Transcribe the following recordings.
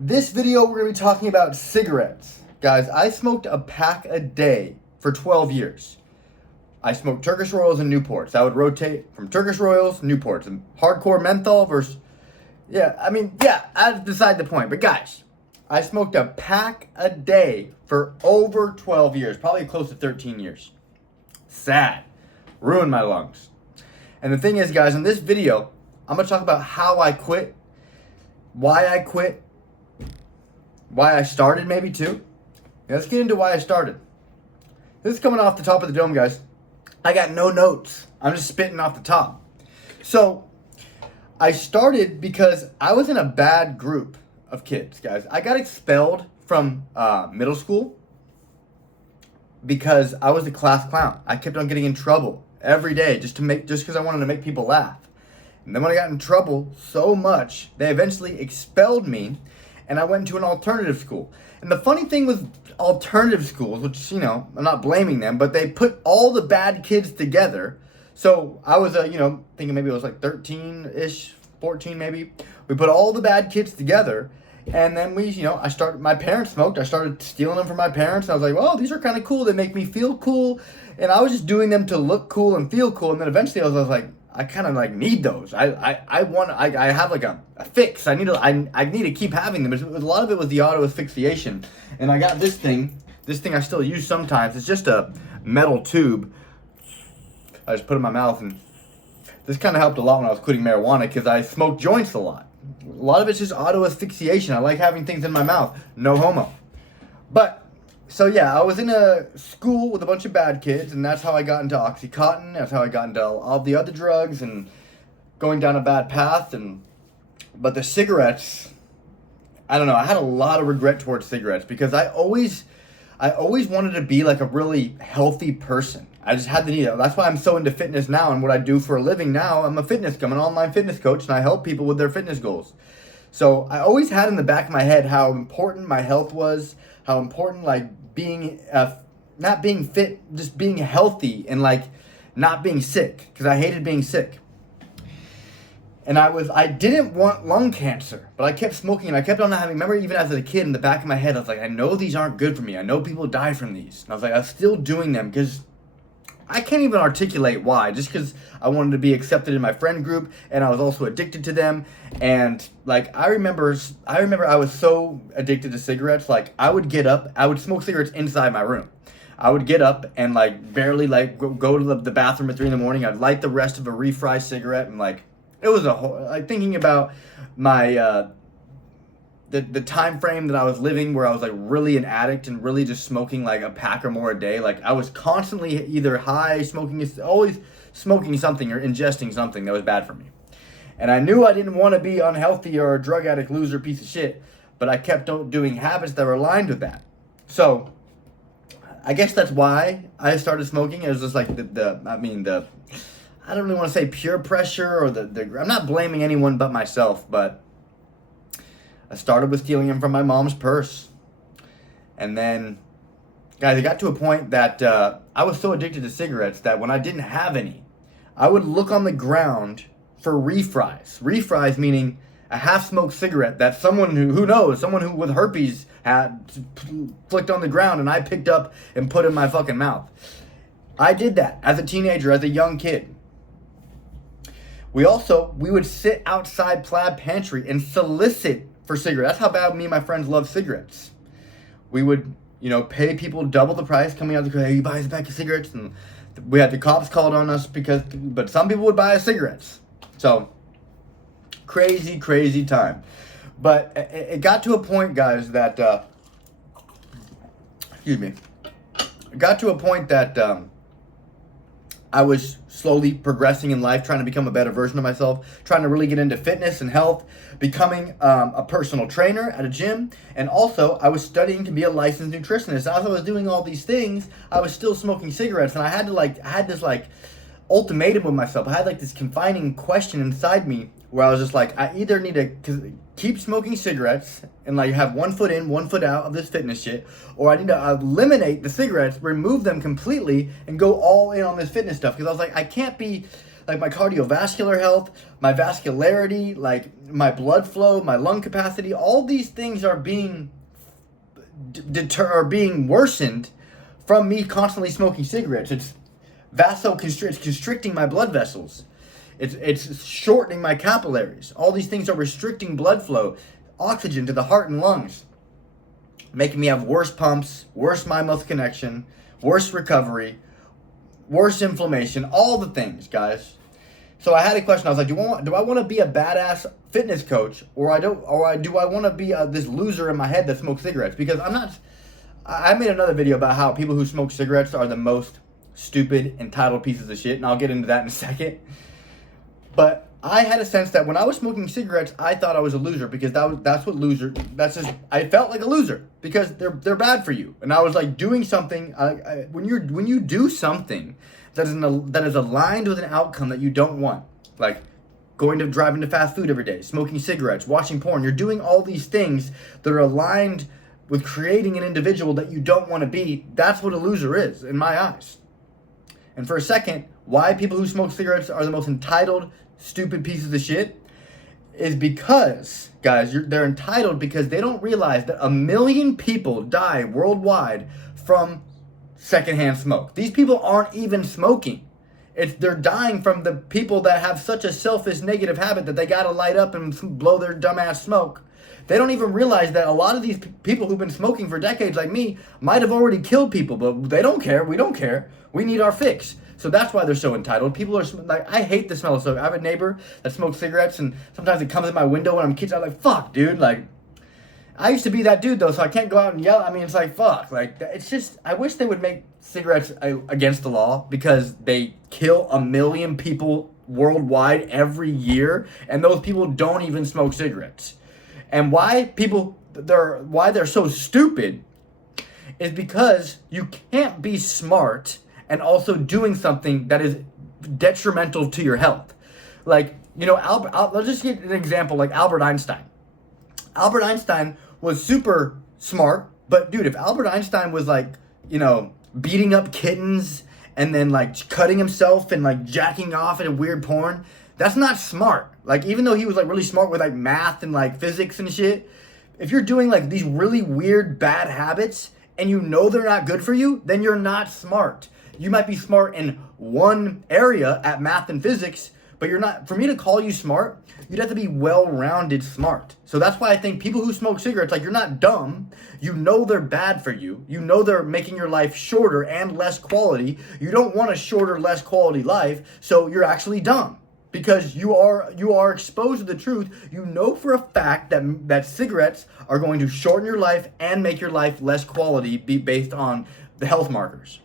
This video, we're going to be talking about cigarettes. Guys, I smoked a pack a day for 12 years. I smoked Turkish Royals and Newports. I would rotate from Turkish Royals, Newports, and hardcore menthol versus... that's beside the point. But guys, I smoked a pack a day for over 12 years, probably close to 13 years. Sad. Ruined my lungs. And the thing is, guys, in this video, I'm going to talk about how I quit, why I quit, why I started maybe too. Let's get into why I started. This is coming off the top of the dome, guys. I got no notes. I'm just spitting off the top. So, I started because I was in a bad group of kids, guys. I got expelled from middle school because I was the class clown. I kept on getting in trouble every day just because I wanted to make people laugh. And then when I got in trouble so much, they eventually expelled me, and I went to an alternative school. And the funny thing with alternative schools, which, I'm not blaming them, but they put all the bad kids together. So I was, thinking maybe it was like 13-ish, 14 maybe. We put all the bad kids together, and then my parents smoked. I started stealing them from my parents. And I was like, well, these are kind of cool. They make me feel cool. And I was just doing them to look cool and feel cool. And then eventually I was like, I kind of need those. I have like a fix. I need to keep having them. A lot of it was the auto asphyxiation, and I got this thing. This thing I still use sometimes. It's just a metal tube. I just put it in my mouth, and this kind of helped a lot when I was quitting marijuana because I smoked joints a lot. A lot of it's just auto asphyxiation. I like having things in my mouth. No homo. But. So yeah, I was in a school with a bunch of bad kids, and that's how I got into Oxycontin. That's how I got into all the other drugs and going down a bad path. But the cigarettes, I don't know. I had a lot of regret towards cigarettes because I always wanted to be like a really healthy person. I just had the need. That's why I'm so into fitness now, and what I do for a living now. I'm an online fitness coach, and I help people with their fitness goals. So I always had in the back of my head how important my health was, how important being, not being fit, just being healthy and not being sick, because I hated being sick. And I didn't want lung cancer, but I kept smoking and I kept on having, remember even as a kid in the back of my head, I was like, I know these aren't good for me. I know people die from these. And I was like, I'm still doing them because I can't even articulate why, just because I wanted to be accepted in my friend group, and I was also addicted to them. And I remember I was so addicted to cigarettes, I would get up, I would smoke cigarettes inside my room. I would get up and barely go to the bathroom at 3 a.m. I'd light the rest of a refry cigarette, and it was a whole, thinking about my the time frame that I was living, where I was really an addict and really just smoking a pack or more a day. I was constantly either high, always smoking something or ingesting something that was bad for me. And I knew I didn't want to be unhealthy or a drug addict, loser, piece of shit, but I kept doing habits that were aligned with that. So I guess that's why I started smoking. It was just I don't really want to say peer pressure or I'm not blaming anyone but myself, but I started with stealing them from my mom's purse. And then, guys, it got to a point that I was so addicted to cigarettes that when I didn't have any, I would look on the ground for refries. Refries meaning a half-smoked cigarette that someone someone who with herpes had flicked on the ground, and I picked up and put in my fucking mouth. I did that as a teenager, as a young kid. We would sit outside Plaid Pantry and solicit for cigarettes. That's how bad me and my friends love cigarettes. We would, pay people double the price coming out the car. Hey, you buy us a pack of cigarettes? And we had the cops called on us but some people would buy us cigarettes. So, crazy, crazy time. But it got to a point, guys, that, It got to a point that I was slowly progressing in life, trying to become a better version of myself, trying to really get into fitness and health, becoming a personal trainer at a gym, and also I was studying to be a licensed nutritionist. As I was doing all these things, I was still smoking cigarettes, and I had this ultimatum with myself. I had this confining question inside me where I was just I either need to keep smoking cigarettes and have 1 foot in, 1 foot out of this fitness shit, or I need to eliminate the cigarettes, remove them completely, and go all in on this fitness stuff. Because I was I can't be like my cardiovascular health, my vascularity, like my blood flow, my lung capacity. All these things are being being worsened from me constantly smoking cigarettes. It's it's constricting my blood vessels. It's shortening my capillaries. All these things are restricting blood flow, oxygen to the heart and lungs, making me have worse pumps, worse mind-muscle connection, worse recovery, worse inflammation, all the things, guys. So I had a question. I was like, do I want to be a badass fitness coach, or do I want to be this loser in my head that smokes cigarettes? Because I made another video about how people who smoke cigarettes are the most stupid, entitled pieces of shit, and I'll get into that in a second. But I had a sense that when I was smoking cigarettes, I thought I was a loser, because I felt like a loser because they're bad for you. And I was like doing something, when you do something that is aligned with an outcome that you don't want, like driving to fast food every day, smoking cigarettes, watching porn, you're doing all these things that are aligned with creating an individual that you don't want to be. That's what a loser is in my eyes. And for a second, why people who smoke cigarettes are the most entitled, stupid pieces of shit is because, guys, they're entitled because they don't realize that 1 million people die worldwide from secondhand smoke. These people aren't even smoking. They're dying from the people that have such a selfish negative habit that they gotta light up and blow their dumbass smoke. They don't even realize that a lot of these people who've been smoking for decades, like me, might have already killed people, but they don't care. We don't care. We need our fix. So that's why they're so entitled. People are like, I hate the smell of smoke. I have a neighbor that smokes cigarettes, and sometimes it comes in my window when I'm kids. I'm like, fuck, dude. Like, I used to be that dude though, so I can't go out and yell. I mean, it's like, fuck. Like, it's just, I wish they would make cigarettes against the law, because they kill 1 million people worldwide every year, and those people don't even smoke cigarettes. And why they're so stupid is because you can't be smart and also doing something that is detrimental to your health. Like, let's just get an example, like Albert Einstein. Albert Einstein was super smart, but dude, if Albert Einstein was like, beating up kittens and then like cutting himself and like jacking off in a weird porn, that's not smart. Like, even though he was like really smart with like math and like physics and shit, if you're doing like these really weird bad habits and they're not good for you, then you're not smart. You might be smart in one area at math and physics, but you're not. For me to call you smart, you'd have to be well-rounded smart. So that's why I think people who smoke cigarettes, like, you're not dumb. They're bad for you. They're making your life shorter and less quality. You don't want a shorter, less quality life, so you're actually dumb. Because you are exposed to the truth. You know for a fact that cigarettes are going to shorten your life and make your life less quality based on the health markers.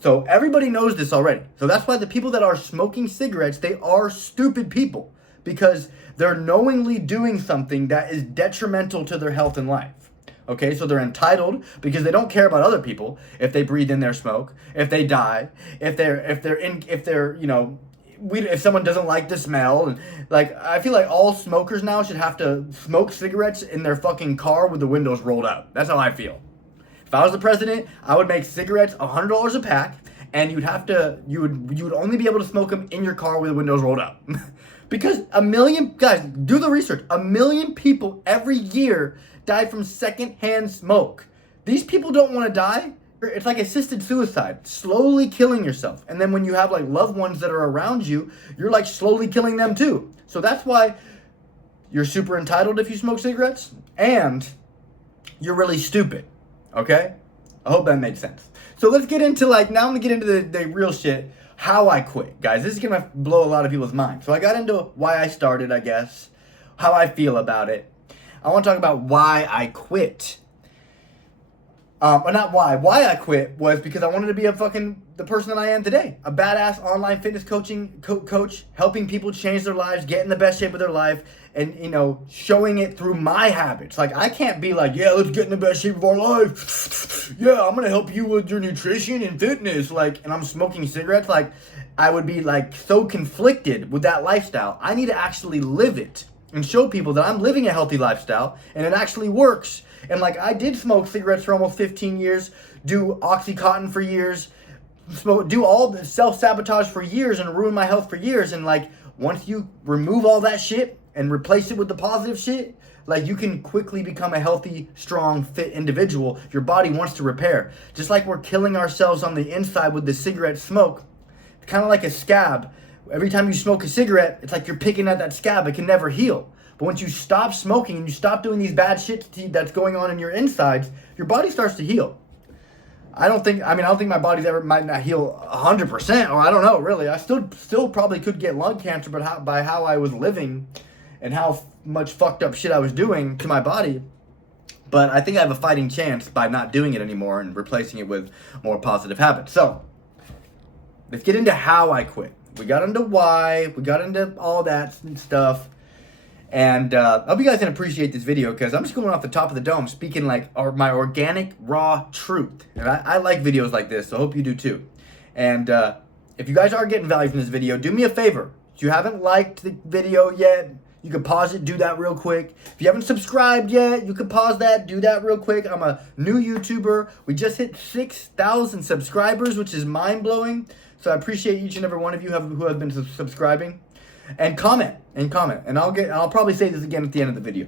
So everybody knows this already. So that's why the people that are smoking cigarettes, they are stupid people, because they're knowingly doing something that is detrimental to their health and life. Okay, so they're entitled because they don't care about other people, if they breathe in their smoke, if they die, if someone doesn't like the smell. And like, I feel like all smokers now should have to smoke cigarettes in their fucking car with the windows rolled up. That's how I feel. If I was the president, I would make cigarettes $100 a pack, and you would only be able to smoke them in your car with the windows rolled up. Because 1 million, guys, do the research. 1 million people every year die from secondhand smoke. These people don't want to die. It's like assisted suicide, slowly killing yourself. And then when you have like loved ones that are around you, you're like slowly killing them too. So that's why you're super entitled if you smoke cigarettes, and you're really stupid. Okay? I hope that made sense. So let's get into now I'm gonna get into the real shit, how I quit. Guys, this is gonna blow a lot of people's minds. So I got into why I started, I guess, how I feel about it. I want to talk about why I quit. Or not why. Why I quit was because I wanted to be the person that I am today. A badass online fitness coach, helping people change their lives, get in the best shape of their life, and, showing it through my habits. Like, I can't be like, yeah, let's get in the best shape of our life. Yeah, I'm going to help you with your nutrition and fitness. Like, and I'm smoking cigarettes. Like, I would be like so conflicted with that lifestyle. I need to actually live it and show people that I'm living a healthy lifestyle and it actually works. And like, I did smoke cigarettes for almost 15 years, do Oxycontin for years, do all the self-sabotage for years and ruin my health for years. And like, once you remove all that shit and replace it with the positive shit, like, you can quickly become a healthy, strong, fit individual. Your body wants to repair. Just like we're killing ourselves on the inside with the cigarette smoke. It's kind of like a scab. Every time you smoke a cigarette, it's like you're picking at that scab. It can never heal. But once you stop smoking and you stop doing these bad shit that's going on in your insides, your body starts to heal. I don't think my body's might not heal 100%, or I don't know, really. I still probably could get lung cancer, but by how I was living and how much fucked up shit I was doing to my body. But I think I have a fighting chance by not doing it anymore and replacing it with more positive habits. So, let's get into how I quit. We got into why, we got into all that stuff. And I hope you guys can appreciate this video, because I'm just going off the top of the dome, speaking like my organic, raw truth. And I like videos like this, so I hope you do too. And if you guys are getting value from this video, do me a favor. If you haven't liked the video yet, you can pause it, do that real quick. If you haven't subscribed yet, you can pause that, do that real quick. I'm a new YouTuber. We just hit 6,000 subscribers, which is mind-blowing. So I appreciate each and every one of you who have been subscribing. And comment. And I'll probably say this again at the end of the video.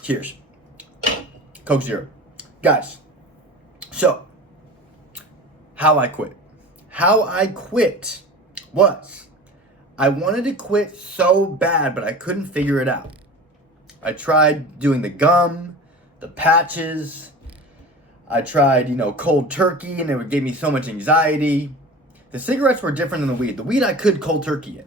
Cheers. Coke Zero. Guys, so, how I quit. How I quit was, I wanted to quit so bad, but I couldn't figure it out. I tried doing the gum, the patches. I tried, cold turkey, and it gave me so much anxiety. The cigarettes were different than the weed. The weed I could cold turkey it.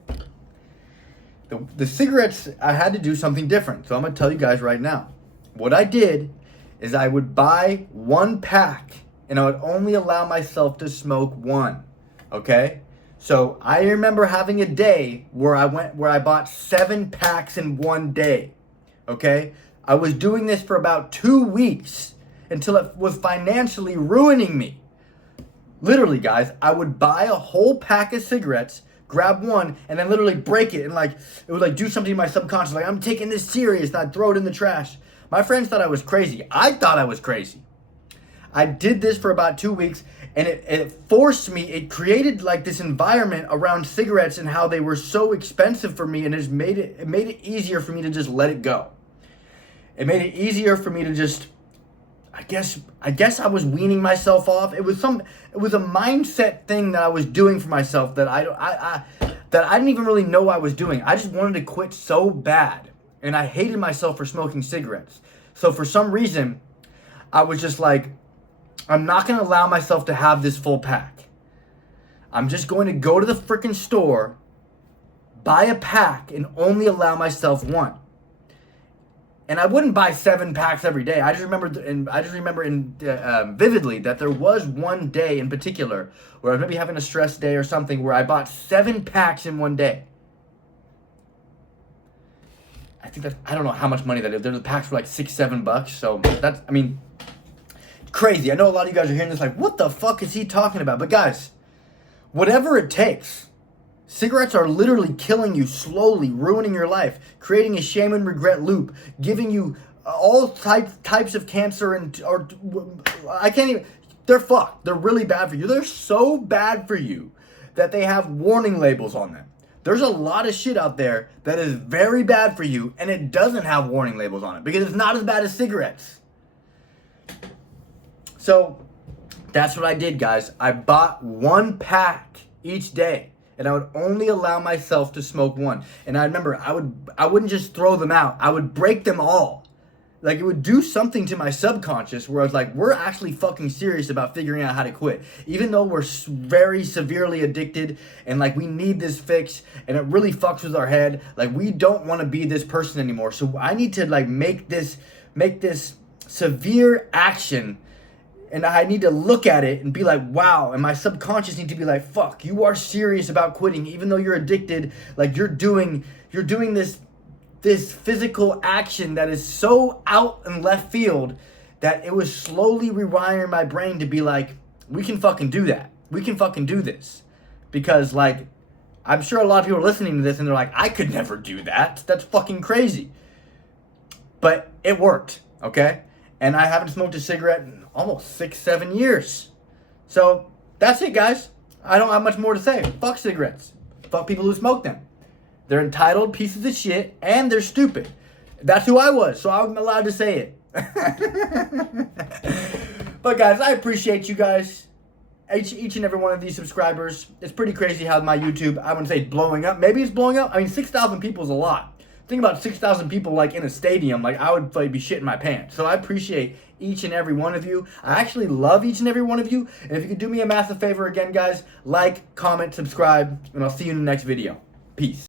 The cigarettes, I had to do something different. So I'm going to tell you guys right now. What I did is I would buy one pack, and I would only allow myself to smoke one. Okay? So I remember having a day where I bought 7 packs in one day. Okay? I was doing this for about 2 weeks until it was financially ruining me. Literally, guys, I would buy a whole pack of cigarettes, grab one, and then literally break it. And it would do something to my subconscious. Like, I'm taking this serious. And I'd throw it in the trash. My friends thought I was crazy. I thought I was crazy. I did this for about 2 weeks, and it forced me. It created this environment around cigarettes and how they were so expensive for me, and it made it easier for me to just let it go. It made it easier for me to just, I guess I was weaning myself off. It was a mindset thing that I was doing for myself that I didn't even really know I was doing. I just wanted to quit so bad, and I hated myself for smoking cigarettes. So for some reason, I was just like, I'm not going to allow myself to have this full pack. I'm just going to go to the freaking store, buy a pack, and only allow myself one. And I wouldn't buy 7 packs every day. I just remember vividly that there was one day in particular where I was maybe having a stress day or something where I bought 7 packs in one day. I don't know how much money that is. The packs were like $6-7. So that's, crazy. I know a lot of you guys are hearing this like, what the fuck is he talking about? But guys, whatever it takes. Cigarettes are literally killing you slowly, ruining your life, creating a shame and regret loop, giving you all types of cancer they're fucked. They're really bad for you. They're so bad for you that they have warning labels on them. There's a lot of shit out there that is very bad for you, and it doesn't have warning labels on it because it's not as bad as cigarettes. So that's what I did, guys. I bought 1 pack each day. And I would only allow myself to smoke one. And I remember I wouldn't just throw them out. I would break them all. Like, it would do something to my subconscious where I was like, we're actually fucking serious about figuring out how to quit. Even though we're very severely addicted and we need this fix and it really fucks with our head. We don't want to be this person anymore. So I need to make this severe action. And I need to look at it and be like, wow. And my subconscious needs to be like, fuck, you are serious about quitting. Even though you're addicted, you're doing this physical action that is so out in left field that it was slowly rewiring my brain to be like, we can fucking do that. We can fucking do this. Because I'm sure a lot of people are listening to this and they're like, I could never do that. That's fucking crazy. But it worked, okay? And I haven't smoked a cigarette in almost 6-7 years. So that's it, guys. I don't have much more to say. Fuck cigarettes. Fuck people who smoke them. They're entitled pieces of shit, and they're stupid. That's who I was, so I'm allowed to say it. But guys, I appreciate you guys. Each and every one of these subscribers. It's pretty crazy how my YouTube, I wouldn't say it's blowing up. Maybe it's blowing up. I mean, 6,000 people is a lot. Think about 6,000 people like in a stadium. Like, I would like, be shitting my pants. So I appreciate each and every one of you. I actually love each and every one of you. And if you could do me a massive favor again, guys, like, comment, subscribe, and I'll see you in the next video. Peace.